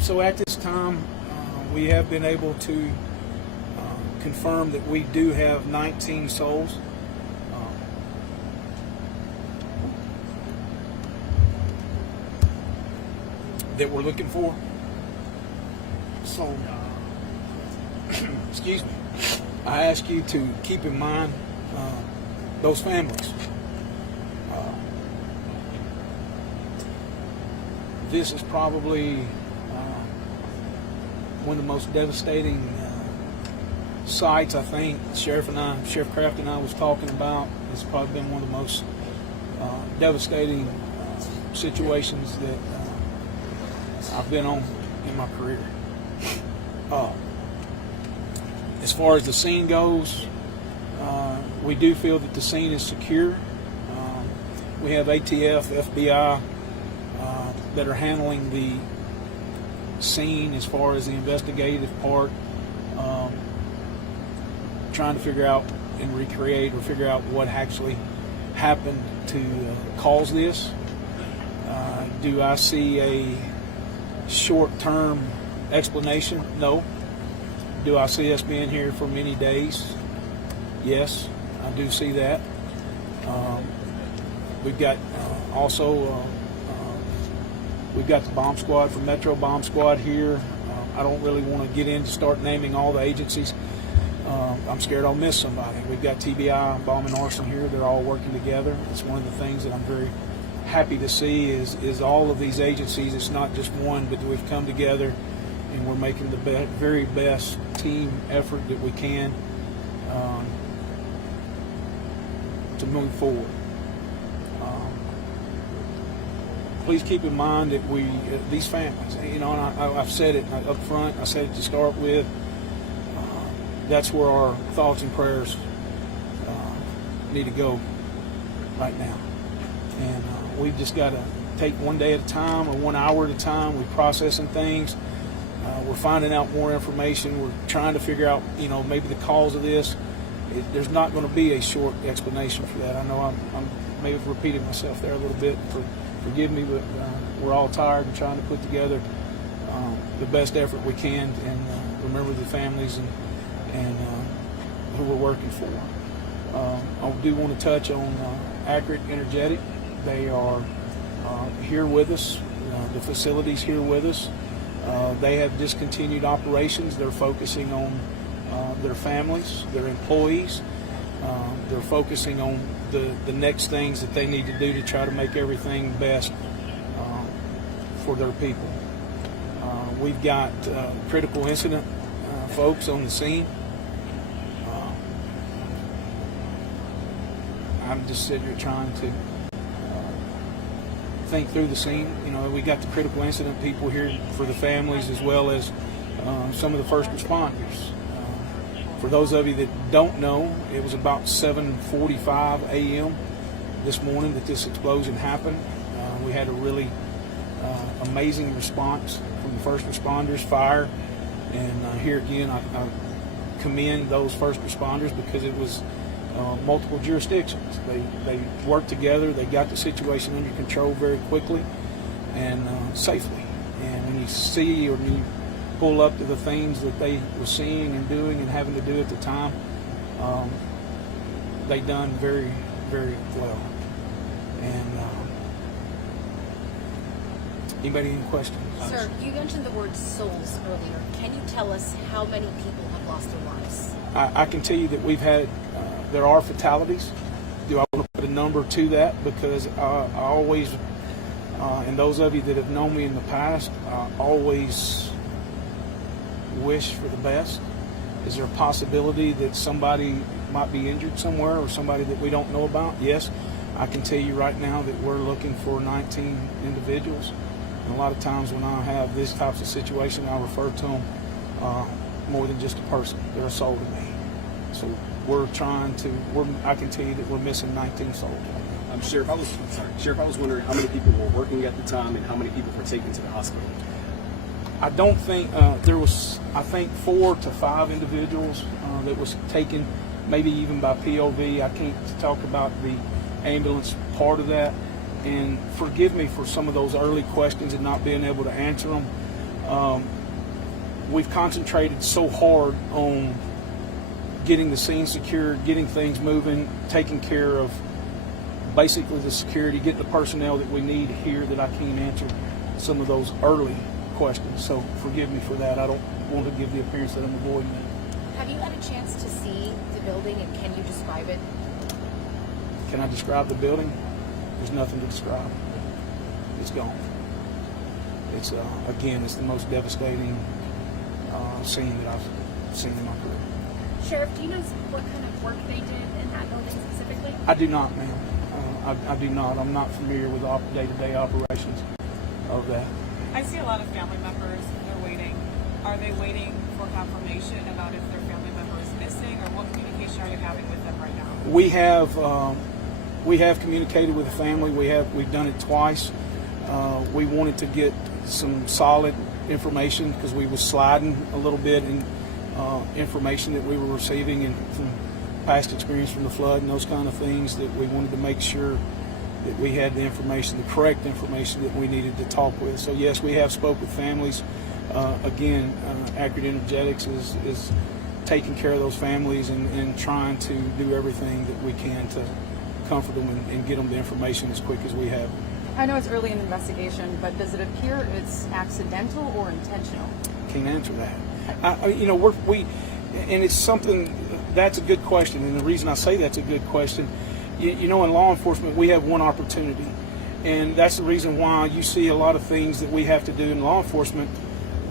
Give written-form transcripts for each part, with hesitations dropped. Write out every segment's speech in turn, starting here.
So at this time, we have been able to confirm that we do have 19 souls. That we're looking for. So, excuse me, I ask you to keep in mind those families. This is probably one of the most devastating sights, I think. Sheriff Kraft and I was talking about. It's probably been one of the most devastating situations that I've been on in my career. As far as the scene goes, we do feel that the scene is secure. We have ATF, FBI that are handling the scene as far as the investigative part, trying to figure out and recreate or figure out what actually happened to cause this. Do I see a short-term explanation? No. Do I see us being here for many days? Yes, I do see that. We've got we've got the bomb squad from Metro Bomb Squad here. I don't really want to get in to start naming all the agencies. I'm scared I'll miss somebody. We've got TBI, Bomb and Arson here. They're all working together. It's one of the things that I'm very happy to see is all of these agencies. It's not just one, but we've come together and we're making the very best team effort that we can to move forward. Please keep in mind that these families, and I've said it up front, I said it to start with, that's where our thoughts and prayers need to go right now. And we've just got to take one day at a time or 1 hour at a time. We're processing things. We're finding out more information. We're trying to figure out, maybe the cause of this. There's not going to be a short explanation for that. I know I'm maybe repeating myself there a little bit. Forgive me, but we're all tired and trying to put together the best effort we can and remember the families and who we're working for. I do want to touch on Accurate Energetic. They are here with us. The facility's here with us. They have discontinued operations. They're focusing on their families, their employees. They're focusing on the next things that they need to do to try to make everything best for their people. We've got critical incident folks on the scene. I'm just sitting here trying to think through the scene. We got the critical incident people here for the families as well as some of the first responders. For those of you that don't know, it was about 7:45 a.m. this morning that this explosion happened. We had a really amazing response from the first responders, fire, and here again I commend those first responders because it was multiple jurisdictions. They worked together. They got the situation under control very quickly and safely. And when you see or you pull up to the things that they were seeing and doing and having to do at the time, they done very, very well. And anybody any questions? Sir, you mentioned the word souls earlier. Can you tell us how many people have lost their lives? I can tell you that we've had, there are fatalities. Do I want to put a number to that? Because I always, and those of you that have known me in the past, I always wish for the best. Is there a possibility that somebody might be injured somewhere or somebody that we don't know about? Yes, I can tell you right now that we're looking for 19 individuals. And a lot of times when I have this types of situation, I refer to them more than just a person. They're a soul to me. So we're trying to, I can tell you that we're missing 19 souls. Sheriff, I was wondering how many people were working at the time and how many people were taken to the hospital. I don't think there was, I think 4 to 5 individuals that was taken, maybe even by POV. I can't talk about the ambulance part of that. And forgive me for some of those early questions and not being able to answer them. We've concentrated so hard on getting the scene secured, getting things moving, taking care of basically the security, getting the personnel that we need here, that I can't answer some of those early questions. So forgive me for that. I don't want to give the appearance that I'm avoiding that. Have you had a chance to see the building, and can you describe it? Can I describe the building? There's nothing to describe. It's gone. It's again, it's the most devastating scene that I've seen in my career. Sheriff, do you know what kind of work they did in that building specifically? I do not, ma'am. I do not. I'm not familiar with the day-to-day operations of that. I see a lot of family members, they're waiting. Are they waiting for confirmation about if their family member is missing, or what communication are you having with them right now? We have communicated with the family. We've done it twice. We wanted to get some solid information because we were sliding a little bit in information that we were receiving and from past experience from the flood and those kind of things, that we wanted to make sure that we had the information, the correct information that we needed to talk with. So yes, we have spoke with families. Again, Accurate Energetics is taking care of those families and trying to do everything that we can to comfort them and get them the information as quick as we have. I know it's early in the investigation, but does it appear it's accidental or intentional? Can't answer that. And it's something, that's a good question. And the reason I say that's a good question, in law enforcement, we have one opportunity. And that's the reason why you see a lot of things that we have to do in law enforcement.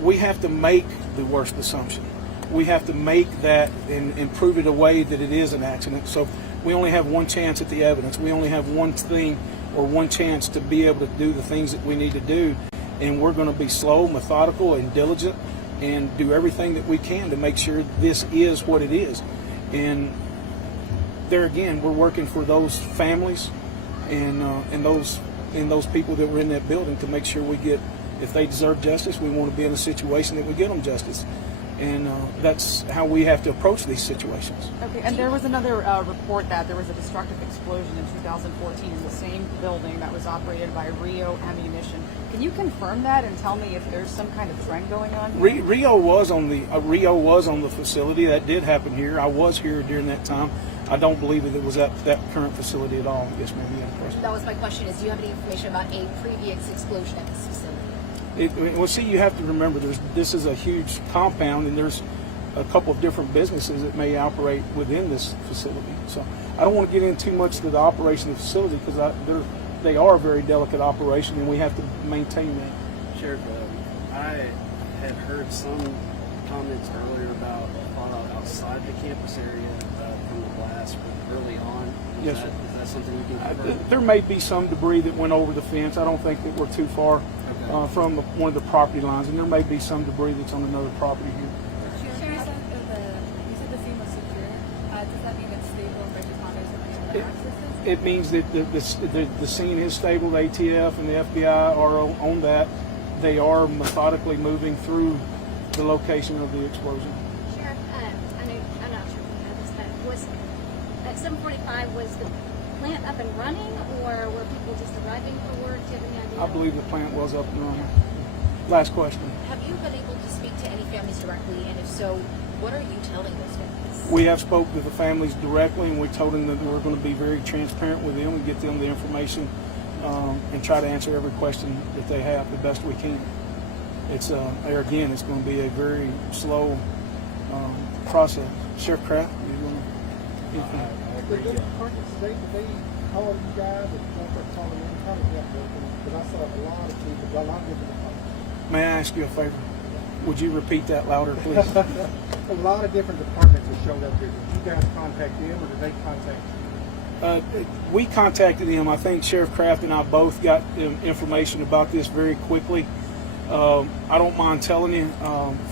We have to make the worst assumption. We have to make that and prove it away that it is an accident. So we only have one chance at the evidence. We only have one thing or one chance to be able to do the things that we need to do. And we're going to be slow, methodical, and diligent and do everything that we can to make sure this is what it is. And there again, we're working for those families and those people that were in that building to make sure we get, if they deserve justice, we want to be in a situation that we get them justice. And that's how we have to approach these situations. Okay, and there was another report that there was a destructive explosion in 2014 in the same building that was operated by Rio Ammunition. Can you confirm that and tell me if there's some kind of trend going on here? Rio was on the facility. That did happen here. I was here during that time. I don't believe that it was at that current facility at all. Yes, ma'am. You have a question. That was my question, is do you have any information about a previous explosion at this facility? Well, see, you have to remember, this is a huge compound, and there's a couple of different businesses that may operate within this facility. So I don't want to get into too much to the operation of the facility because they are a very delicate operation, and we have to maintain that. Sheriff, I had heard some comments earlier about fallout outside the campus area from the blast early on. Yes, sir. Is that something you can confirm? There may be some debris that went over the fence. I don't think that we're too far from one of the property lines, and there may be some debris that's on another property here. You said the scene was secure. Does that mean it's stable and first responders have been able to access it? It means that the scene is stable. The ATF and the FBI are on that. They are methodically moving through the location of the explosion. Sheriff, I'm not sure if you know this, but was at 7:45 was the plant up and running, or were people just arriving for work? Do you have any idea? I believe the plant was up and running. Last question. Have you been able to speak to any families directly, and if so, what are you telling those families? We have spoke with the families directly, and we told them that we're going to be very transparent with them and get them the information and try to answer every question that they have the best we can. It's again, it's going to be a very slow process. Sheriff Kraft, you want to? Did the department state that they called you guys or calling you? Because I saw a lot of people, a lot of different departments. May I ask you a favor? Would you repeat that louder, please? A lot of different departments that showed up here. Did you guys contact them, or did they contact you? We contacted him. I think Sheriff Kraft and I both got information about this very quickly. I don't mind telling you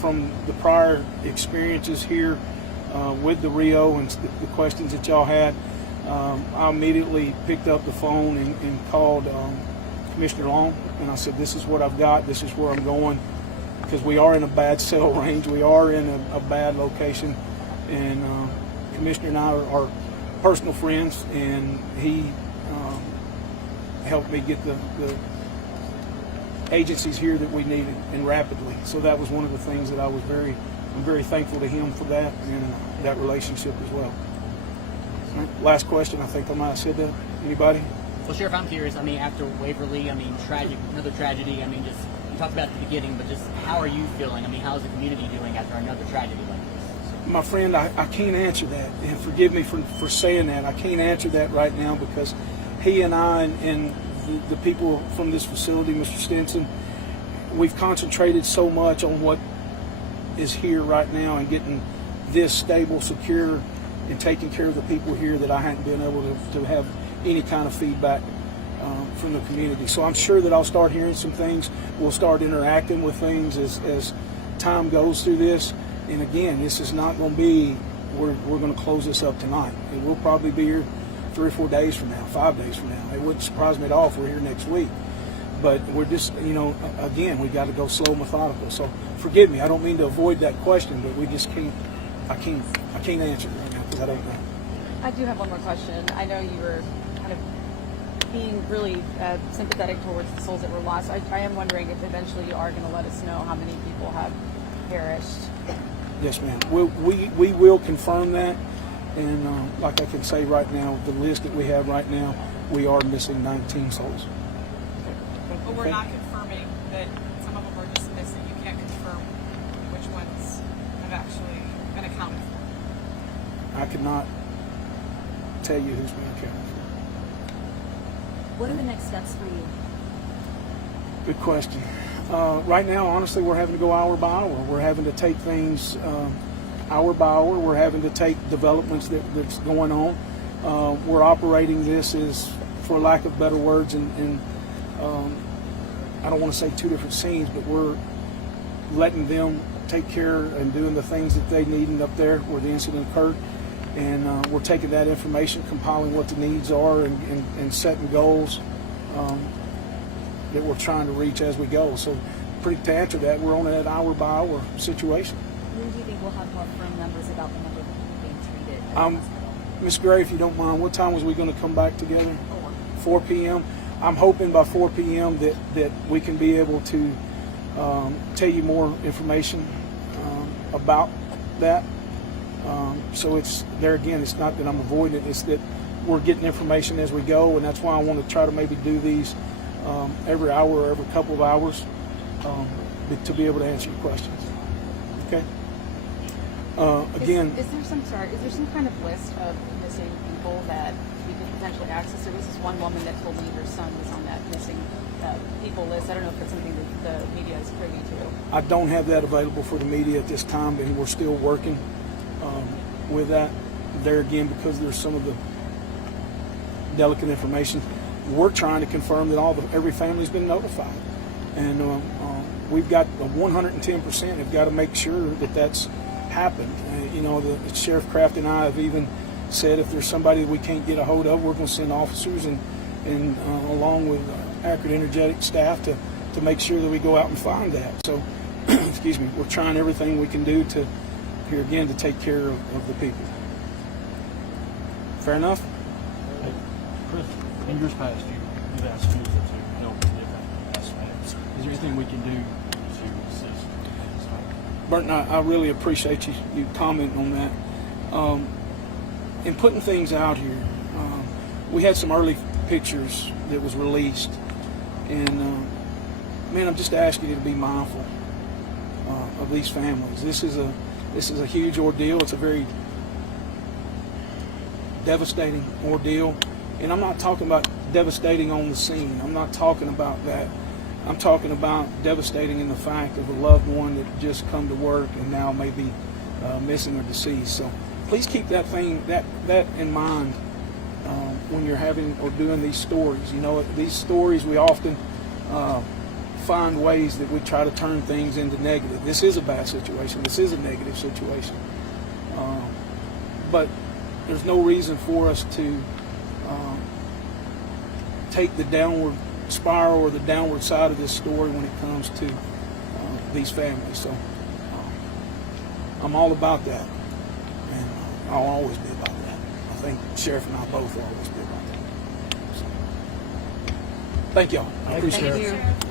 from the prior experiences here with the Rio and the questions that y'all had, I immediately picked up the phone and called Commissioner Long, and I said, this is what I've got, this is where I'm going, because we are in a bad cell range, we are in a bad location, and Commissioner and I are personal friends, and he helped me get the agencies here that we needed, and rapidly. So that was one of the things that I'm very thankful to him for that, and that relationship as well. All right, last question. I think I might have said that. Anybody? Well, Sheriff, I'm curious. I mean, after Waverly, I mean, another tragedy. I mean, just you talked about at the beginning, but just how are you feeling? I mean, how's the community doing after another tragedy like this? My friend, I can't answer that, and forgive me for saying that. I can't answer that right now because he and I and the people from this facility, Mr. Stinson, we've concentrated so much on what is here right now and getting this stable, secure, and taking care of the people here that I hadn't been able to have any kind of feedback from the community. So I'm sure that I'll start hearing some things. We'll start interacting with things as time goes through this. And again, this is not going to be, we're going to close this up tonight. And we'll probably be here 3 or 4 days from now, 5 days from now. It wouldn't surprise me at all if we're here next week. But we're just, again, we got to go slow, methodical. So forgive me, I don't mean to avoid that question, but we just can't, I can't answer it right now because I don't know. I do have one more question. I know you were kind of being really sympathetic towards the souls that were lost. I am wondering if eventually you are going to let us know how many people have perished. Yes, ma'am. We will confirm that. And like I can say right now, the list that we have right now, we are missing 19 souls. But we're not confirming that some of them are just missing. You can't confirm which ones have actually been accounted for. I could not tell you who's been accounted for. What are the next steps for you? Good question. Right now, honestly, we're having to go hour by hour. We're having to take things hour by hour. We're having to take developments that's going on. We're operating this as, for lack of better words, and I don't want to say two different scenes, but we're letting them take care and doing the things that they need up there where the incident occurred. And we're taking that information, compiling what the needs are, and setting goals that we're trying to reach as we go. So to answer that, we're on that hour by hour situation. When do you think we'll have more firm numbers about the number of people being treated? Ms. Gray, if you don't mind, what time was we going to come back together? 4 p.m. I'm hoping by 4 p.m. that we can be able to tell you more information about that. So it's there again. It's not that I'm avoiding it. It's that we're getting information as we go, and that's why I want to try to maybe do these every hour or every couple of hours to be able to answer your questions. Okay. Again, is there some kind of list of missing people that we could potentially access? There was this one woman that told me her son was on that missing people list. I don't know if that's something that the media is privy to. I don't have that available for the media at this time, and we're still working with that. There again, because there's some of the delicate information, we're trying to confirm that every family's been notified, and we've got 110% have got to make sure that that's happened. The Sheriff Kraft and I have even said if there's somebody that we can't get a hold of, we're going to send officers and along with accurate, energetic staff to make sure that we go out and find that. So, excuse me, we're trying everything we can do to take care of the people. Fair enough? Hey, Chris, in years past, you've asked me to help in different aspects. Is there anything we can do to assist? Burton, I really appreciate you commenting on that. In putting things out here, we had some early pictures that was released, and man, I'm just asking you to be mindful of these families. This is a huge ordeal. It's a very devastating ordeal, and I'm not talking about devastating on the scene. I'm not talking about that. I'm talking about devastating in the fact of a loved one that just come to work and now may be missing or deceased. So please keep that in mind when you're having or doing these stories. These stories, we often find ways that we try to turn things into negative. This is a bad situation. This is a negative situation. But there's no reason for us to take the downward spiral or the downward side of this story when it comes to these families. So I'm all about that, and I'll always be about that. I think Sheriff and I both will always be about that. So, thank y'all. I appreciate it. Thank you.